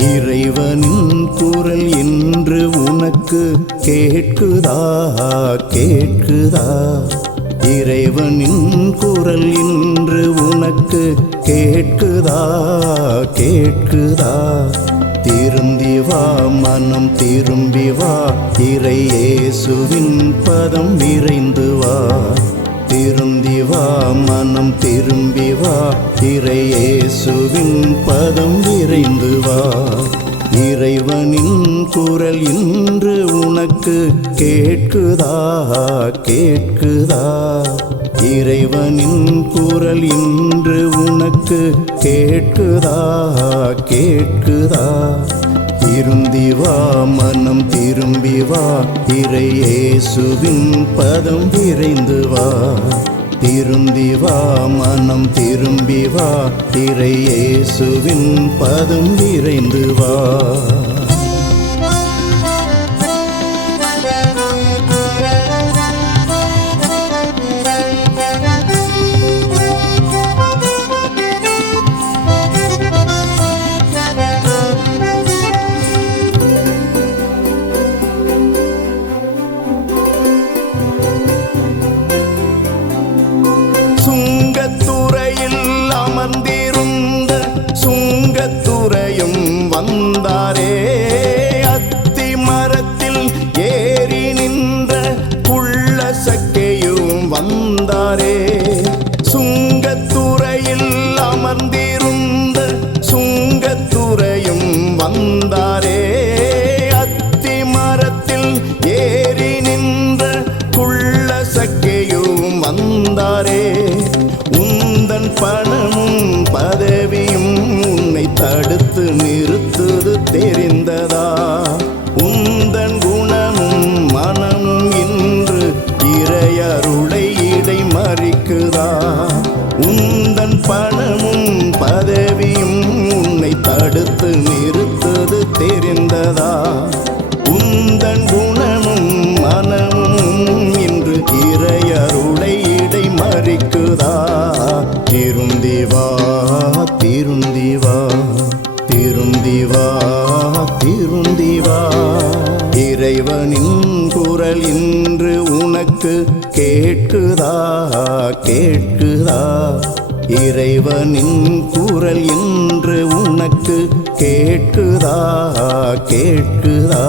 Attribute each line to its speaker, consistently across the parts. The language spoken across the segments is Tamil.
Speaker 1: இறைவனின் குரல் என்று உனக்கு கேட்குதா? கேட்குதா? இறைவனின் குரல் என்று உனக்கு கேட்குதா? கேட்குதா? திரும்பி வா மனம் திரும்பி வா இறை இயேசுவின் பதம் விரைந்து வா. திரும்பி வா மனம் திரும்பி வா. இறை இயேசுவின் பதம் விரைந்து வா. இறைவனின் குரல் இன்று உனக்கு கேட்குதா? கேட்குதா? இறைவனின் குரல் இன்று உனக்கு கேட்குதா? கேட்குதா? திருந்தி வா மனம் திரும்பி வா. இறை இயேசுவின் பதம் விரைந்து வா. திருந்தி வா மனம் திரும்பி வா. இறை இயேசுவின் பதம் விரைந்து வா. சுங்கத்துறையும் வந்தாரே. தடுத்து நிறுத்துது தெரிந்ததா? திருந்திவா வா திருந்தி வா இறைவனின் குரல் இன்று உனக்கு கேட்குதா? கேட்குதா? இறைவனின் குரல் இன்று உனக்கு கேட்குதா? கேட்குதா?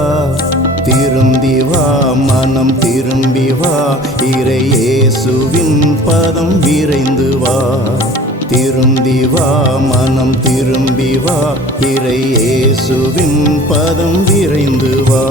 Speaker 1: திரும்பி வா மனம் திரும்பி வா இறை இயேசுவின் பதம் விரைந்து வா. திரும்பி வா மனம் திரும்பி வா இறை இயேசுவின் பதம் விரைந்து வா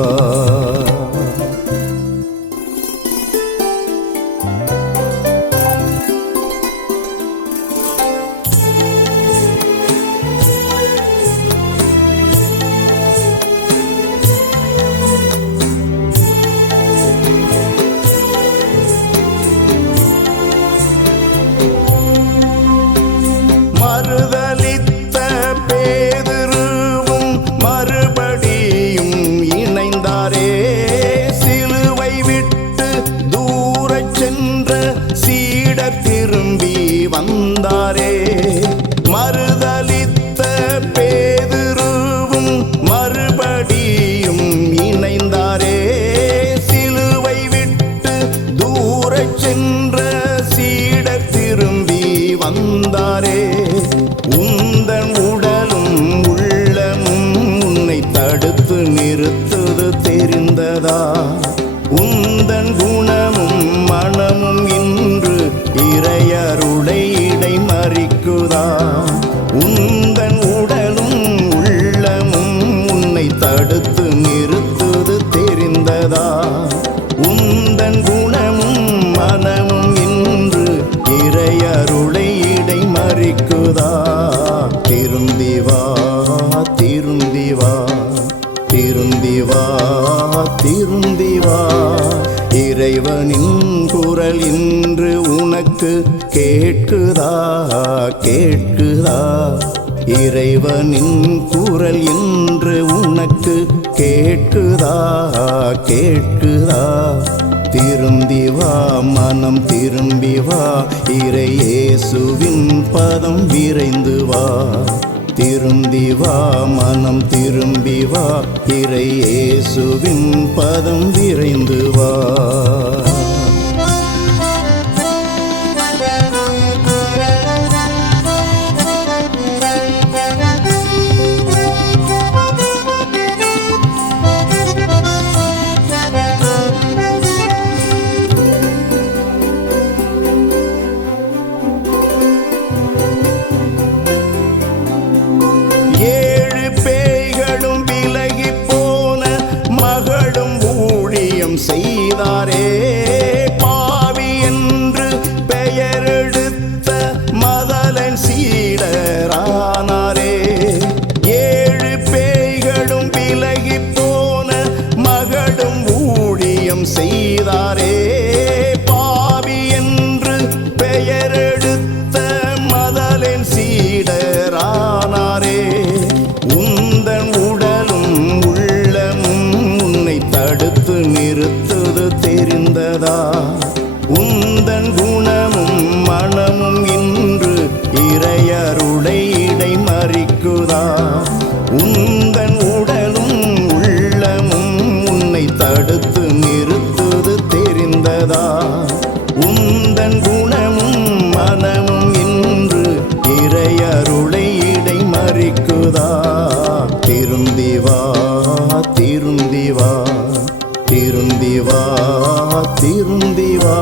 Speaker 1: திருந்திவா வா திருந்திவா வா வா வா இறைவனின் குரல் இன்று உனக்கு கேட்குதா கேட்குதா? இறைவனின் குரல் இன்று உனக்கு கேட்குதா கேட்குதா? திரும்பி வா மனம் திரும்பி வா இறை இயேசுவின் பதம் விரைந்து வா திரும்பி வா மனம் திரும்பி வா இறை இயேசுவின் பதம் விரைந்து வா. பறிக்குதா திருந்திவா திருந்திவா வா திருந்திவா. வா வா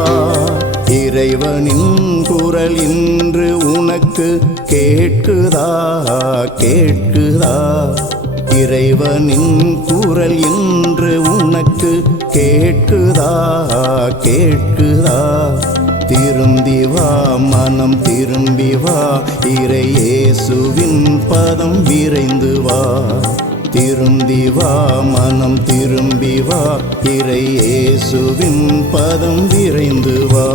Speaker 1: இறைவனின் குரல் இன்று உனக்கு கேட்குதா? கேட்குதா? இறைவனின் குரல் இன்று உனக்கு கேட்குதா? கேட்குதா? திரும்பி வா மனம் திரும்பி வா இறை பதம் விரைந்து வா திரும்பி வா மனம் திரும்பி வா இறை பதம் விரைந்து வா